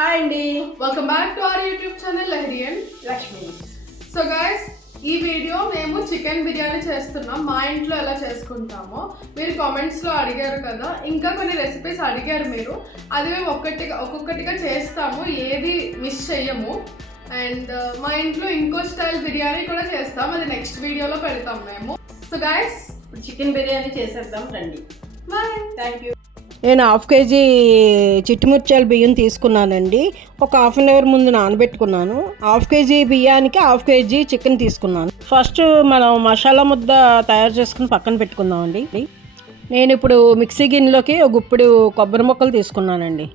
Hi అండి, welcome back to our YouTube channel Lahari and Lakshmi. So guys, ఈ video మేము chicken biryani చేస్తున్నాం. మా ఇంట్లో ఎలా చేసుకుంటామో మీరు కామెంట్స్లో అడిగారు కదా, ఇంకా కొన్ని రెసిపీస్ అడిగారు మీరు. అది మేము ఒక్కొక్కటిగా చేస్తాము, ఏది మిస్ చెయ్యము. అండ్ మా ఇంట్లో ఇంకో స్టైల్ బిర్యానీ కూడా చేస్తాం, అది నెక్స్ట్ వీడియోలో పెడతాం మేము. సో గైస్, ఇప్పుడు చికెన్ బిర్యానీ చేసేద్దాం రండి. బాయ్. Thank you. నేను హాఫ్ కేజీ చిట్టుముత్యాల బియ్యం తీసుకున్నానండి. ఒక హాఫ్ అన్ అవర్ ముందు నానబెట్టుకున్నాను. హాఫ్ కేజీ బియ్యానికి హాఫ్ కేజీ చికెన్ తీసుకున్నాను. ఫస్ట్ మనం మసాలా ముద్ద తయారు చేసుకుని పక్కన పెట్టుకుందామండి. నేను ఇప్పుడు మిక్సీ గిన్నెలోకి ఒక గుప్పిడి కొబ్బరి ముక్కలు తీసుకున్నానండి.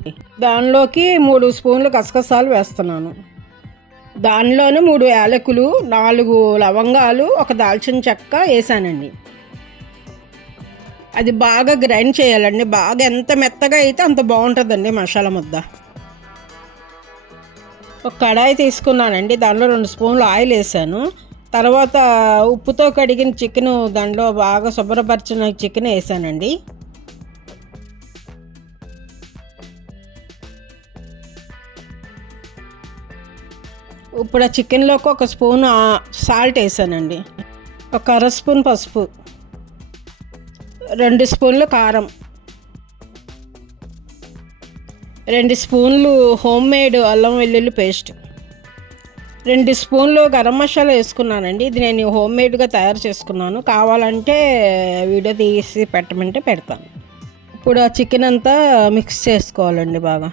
దానిలోకి 3 స్పూన్లు గసగసాలు వేస్తున్నాను. దానిలోనే 3 యాలకులు, 4 లవంగాలు, ఒక దాల్చిన చెక్క వేసానండి. అది బాగా గ్రైండ్ చేయాలండి. బాగా ఎంత మెత్తగా అయితే అంత బాగుంటుందండి మసాలా ముద్ద. ఒక కడాయి తీసుకున్నానండి, దానిలో 2 స్పూన్లు ఆయిల్ వేసాను. తర్వాత ఉప్పుతో కడిగిన చికెను దానిలో బాగా శుభ్రపరిచిన చికెన్ వేసానండి. ఇప్పుడు ఆ చికెన్లోకి 1 స్పూన్ సాల్ట్ వేసానండి. ఒక 1/2 స్పూన్ పసుపు, 2 స్పూన్లు కారం, 2 స్పూన్లు హోమ్ మేడ్ అల్లం వెల్లుల్లి పేస్ట్, 2 స్పూన్లు గరం మసాలా వేసుకున్నానండి. ఇది నేను హోమ్ మేడ్గా తయారు చేసుకున్నాను. కావాలంటే వీడియో తీసి పెట్టమంటే పెడతాను. ఇప్పుడు ఆ చికెన్ అంతా మిక్స్ చేసుకోవాలండి బాగా.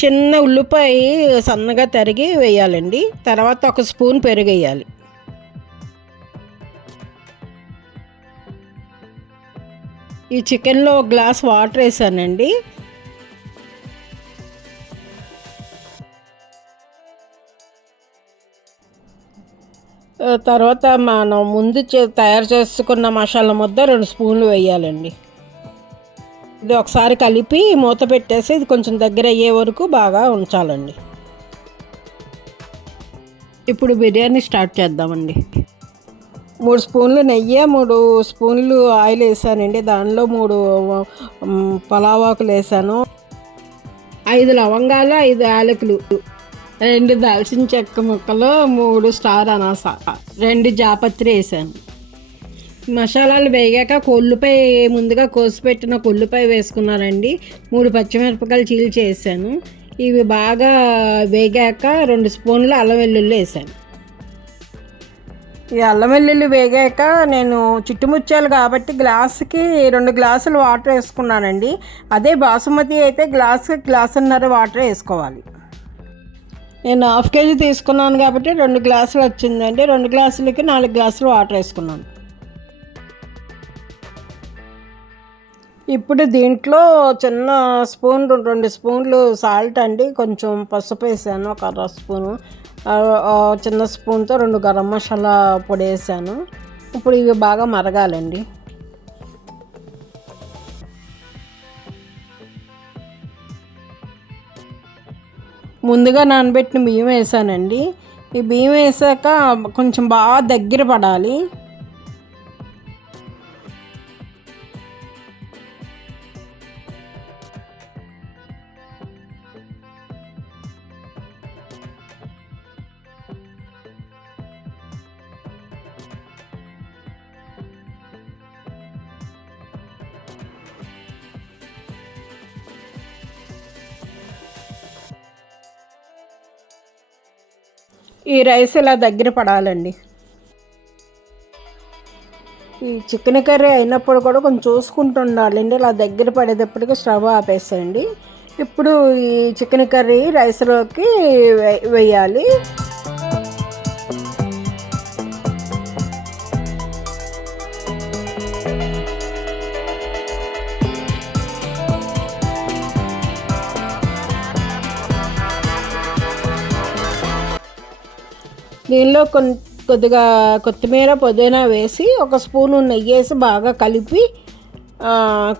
చిన్న ఉల్లిపాయ సన్నగా తరిగి వేయాలండి. తర్వాత 1 స్పూన్ పెరుగు వేయాలి. ఈ చికెన్లో 1 గ్లాస్ వాటర్ వేసానండి. తర్వాత మనం ముందు తయారు చేసుకున్న మసాలా ముద్ద 2 స్పూన్లు వేయాలండి. ఇది ఒకసారి కలిపి మూత పెట్టేసి ఇది కొంచెం దగ్గర అయ్యే వరకు బాగా ఉంచాలండి. ఇప్పుడు బిర్యానీ స్టార్ట్ చేద్దామండి. 3 స్పూన్లు నెయ్యి, 3 స్పూన్లు ఆయిల్ వేసానండి. దానిలో 3 పలావాకులు వేసాను, 5 లవంగాలు, 5 యాలకులు, 2 దాల్చిన చెక్క ముక్కలు, 3 స్టార్ అనాస, 2 జాపత్రి వేసాను. మసాలాలు వేగాక కొల్లుపై ముందుగా కోసిపెట్టిన కొల్లుపై వేసుకున్నానండి. 3 పచ్చిమిరపకాయలు చీల్చి వేసాను. ఇవి బాగా వేగాక 2 స్పూన్లు అల్లం వెల్లుల్లి వేసాను. ఈ అల్లం వెల్లుల్లి వేగాక నేను చిట్టుముచ్చాలు కాబట్టి గ్లాసుకి 2 గ్లాసులు వాటర్ వేసుకున్నానండి. అదే బాసుమతి అయితే గ్లాసున్నర వాటర్ వేసుకోవాలి. నేను హాఫ్ కేజీ తీసుకున్నాను కాబట్టి 2 గ్లాసులు వచ్చిందండి. 2 గ్లాసులకి 4 గ్లాసులు వాటర్ వేసుకున్నాను. ఇప్పుడు దీంట్లో చిన్న స్పూన్ 2 స్పూన్లు సాల్ట్ అండి, కొంచెం పసుపు వేసాను, ఒక 1/2 స్పూను, చిన్న స్పూన్తో 2 గరం మసాలా పొడి వేసాను. ఇప్పుడు ఇవి బాగా మరగాలండి. ముందుగా నానబెట్టిన బియ్యం వేసానండి. ఈ బియ్యం వేసాక కొంచెం బాగా దగ్గర పడాలి. ఈ రైస్ ఇలా దగ్గర పడాలండి. ఈ చికెన్ కర్రీ అయినప్పుడు కూడా కొంచెం చూసుకుంటూ ఉండాలండి. ఇలా దగ్గర పడేటప్పటికి స్టవ్ ఆపేసేయండి. ఇప్పుడు ఈ చికెన్ కర్రీ రైస్లోకి వేయాలి. దీనిలో కొద్దిగా కొత్తిమీర, పుదీనా వేసి 1 స్పూను నెయ్యి వేసి బాగా కలిపి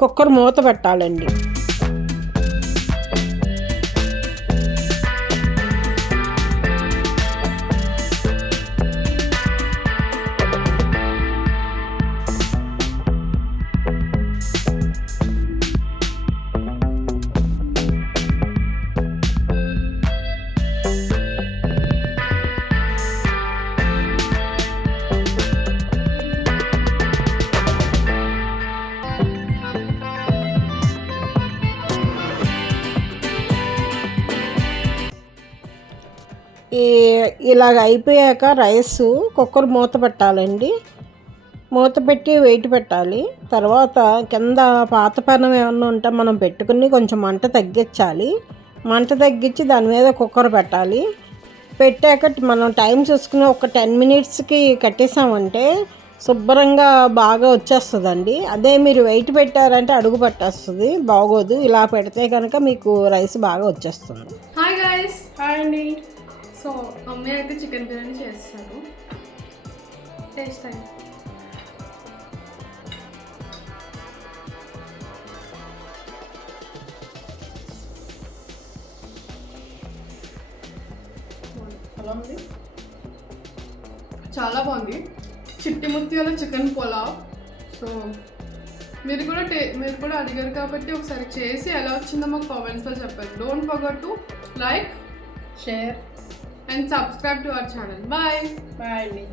కుక్కర్ మూత పెట్టాలండి. ఇలాగ అయిపోయాక రైస్ కుక్కర్ మూత పెట్టాలండి. మూత పెట్టి వెయిట్ పెట్టాలి. తర్వాత కింద పాత పెనం ఏమన్నా ఉంటే మనం పెట్టుకుని కొంచెం మంట తగ్గించాలి. మంట తగ్గించి దాని మీద కుక్కర్ పెట్టాలి. పెట్టాక మనం టైం చూసుకుని ఒక 10 మినిట్స్కి కట్టేసామంటే శుభ్రంగా బాగా వచ్చేస్తుందండి. అదే మీరు వెయిట్ పెట్టారంటే అడుగు పట్టేస్తుంది, బాగోదు. ఇలా పెడితే కనుక మీకు రైస్ బాగా వచ్చేస్తుంది. Hi guys. హాయ్ అండి. సో మమ్మీ అయితే చికెన్ బిర్యానీ చేస్తారు. టేస్ట్ అయ్యి ఎలా ఉంది? చాలా బాగుంది. చిట్టి ముత్యాల చికెన్ పులావ్. సో మీరు కూడా అడిగారు కాబట్టి ఒకసారి చేసి ఎలా వచ్చిందో మాకు కామెంట్స్లో చెప్పండి. Don't forget to like, share and subscribe to our channel. Bye. Bye అండి.